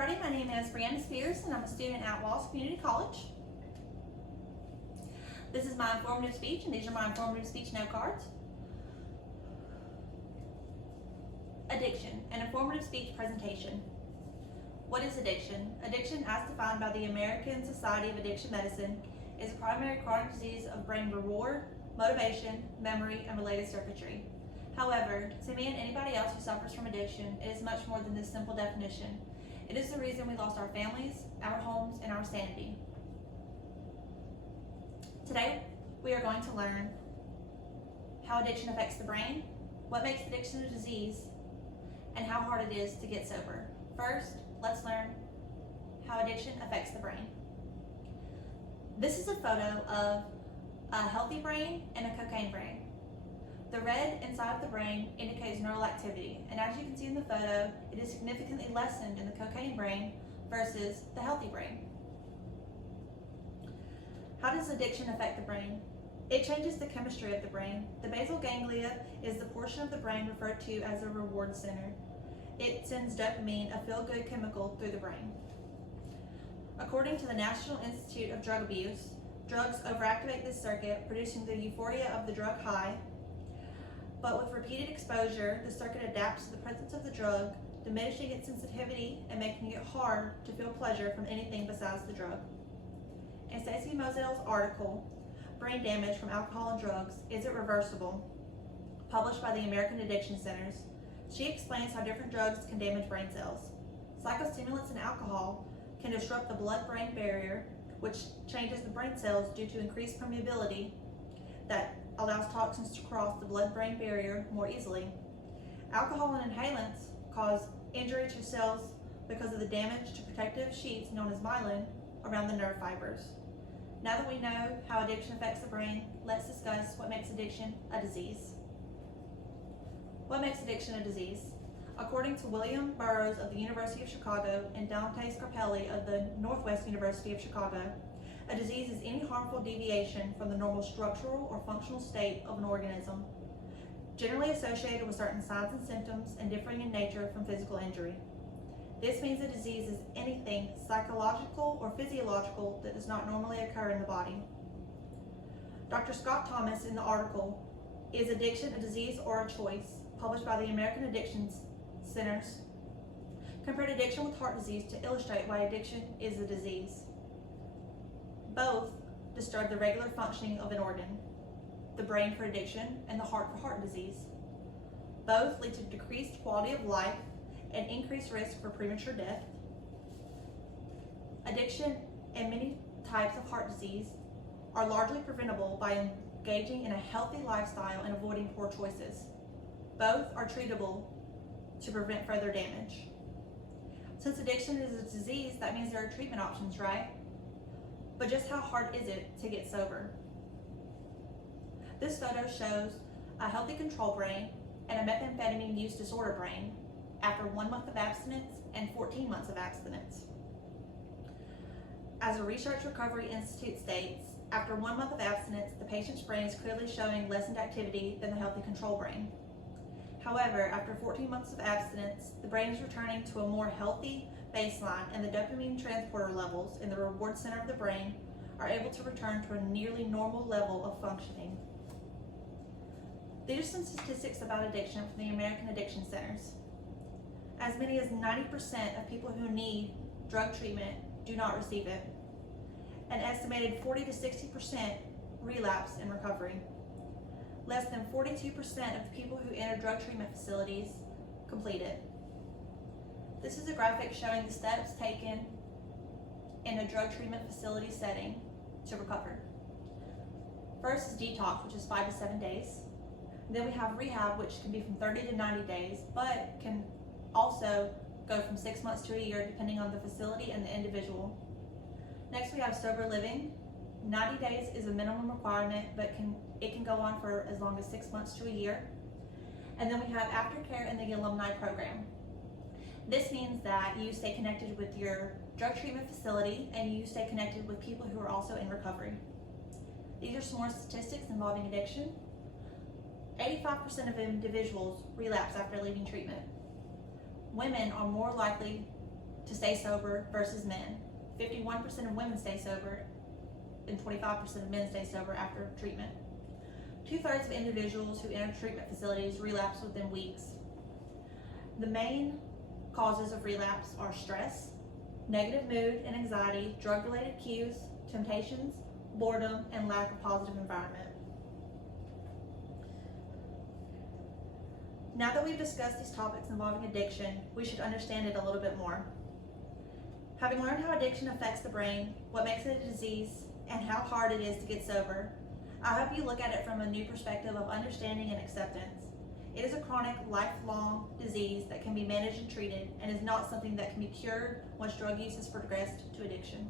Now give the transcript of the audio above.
everybody, my name is Brianna Spears and I'm a student at Walls Community College. This is my informative speech and these are my informative speech note cards. Addiction, an informative speech presentation. What is addiction? Addiction, as defined by the American Society of Addiction Medicine, is a primary chronic disease of brain reward, motivation, memory, and related circuitry. However, to me and anybody else who suffers from addiction, it is much more than this simple definition. It is the reason we lost our families, our homes, and our sanity. Today, we are going to learn how addiction affects the brain, what makes addiction a disease, and how hard it is to get sober. First, let's learn how addiction affects the brain. This is a photo of a healthy brain and a cocaine brain. The red inside of the brain indicates neural activity, and as you can see in the photo, it is significantly lessened in the cocaine brain versus the healthy brain. How does addiction affect the brain? It changes the chemistry of the brain. The basal ganglia is the portion of the brain referred to as a reward center. It sends dopamine, a feel-good chemical, through the brain. According to the National Institute of Drug Abuse, drugs overactivate this circuit, producing the euphoria of the drug high. But with repeated exposure, the circuit adapts to the presence of the drug, diminishing its sensitivity and making it hard to feel pleasure from anything besides the drug. In Stacey Mosel's article, Brain Damage from Alcohol and Drugs, Is It Reversible?, published by the American Addiction Centers, she explains how different drugs can damage brain cells. Psychostimulants and alcohol can disrupt the blood-brain barrier, which changes the brain cells due to increased permeability that allows toxins to cross the blood-brain barrier more easily. Alcohol and inhalants cause injury to cells because of the damage to protective sheets known as myelin around the nerve fibers. Now that we know how addiction affects the brain, let's discuss what makes addiction a disease. What makes addiction a disease? According to William Burroughs of the University of Chicago and Dante Scarpelli of the Northwest University of Chicago, a disease is any harmful deviation from the normal structural or functional state of an organism, generally associated with certain signs and symptoms and differing in nature from physical injury. This means a disease is anything psychological or physiological that does not normally occur in the body. Dr. Scott Thomas, in the article, Is Addiction a Disease or a Choice?, published by the American Addiction Centers, compared addiction with heart disease to illustrate why addiction is a disease. Both disturb the regular functioning of an organ, the brain for addiction and the heart for heart disease. Both lead to decreased quality of life and increased risk for premature death. Addiction and many types of heart disease are largely preventable by engaging in a healthy lifestyle and avoiding poor choices. Both are treatable to prevent further damage. Since addiction is a disease, that means there are treatment options, right? But just how hard is it to get sober? This photo shows a healthy control brain and a methamphetamine use disorder brain after 1 month of abstinence and 14 months of abstinence. As a Research Recovery Institute states, after 1 month of abstinence, the patient's brain is clearly showing lessened activity than the healthy control brain. However, after 14 months of abstinence, the brain is returning to a more healthy baseline and the dopamine transporter levels in the reward center of the brain are able to return to a nearly normal level of functioning. These are some statistics about addiction from the American Addiction Centers. As many as 90% of people who need drug treatment do not receive it. An estimated 40 to 60% relapse in recovery. Less than 42% of the people who enter drug treatment facilities complete it. This is a graphic showing the steps taken in a drug treatment facility setting to recover. First is detox, which is 5 to 7 days. Then we have rehab, which can be from 30 to 90 days, but can also go from 6 months to a year depending on the facility and the individual. Next we have sober living. 90 days is a minimum requirement, but it can go on for as long as 6 months to a year. And then we have aftercare and the alumni program. This means that you stay connected with your drug treatment facility and you stay connected with people who are also in recovery. These are some more statistics involving addiction. 85% of individuals relapse after leaving treatment. Women are more likely to stay sober versus men. 51% of women stay sober and 25% of men stay sober after treatment. 2/3 of individuals who enter treatment facilities relapse within weeks. The main causes of relapse are stress, negative mood and anxiety, drug-related cues, temptations, boredom, and lack of positive environment. Now that we've discussed these topics involving addiction, we should understand it a little bit more. Having learned how addiction affects the brain, what makes it a disease, and how hard it is to get sober, I hope you look at it from a new perspective of understanding and acceptance. It is a chronic, lifelong disease that can be managed and treated, and is not something that can be cured once drug use has progressed to addiction.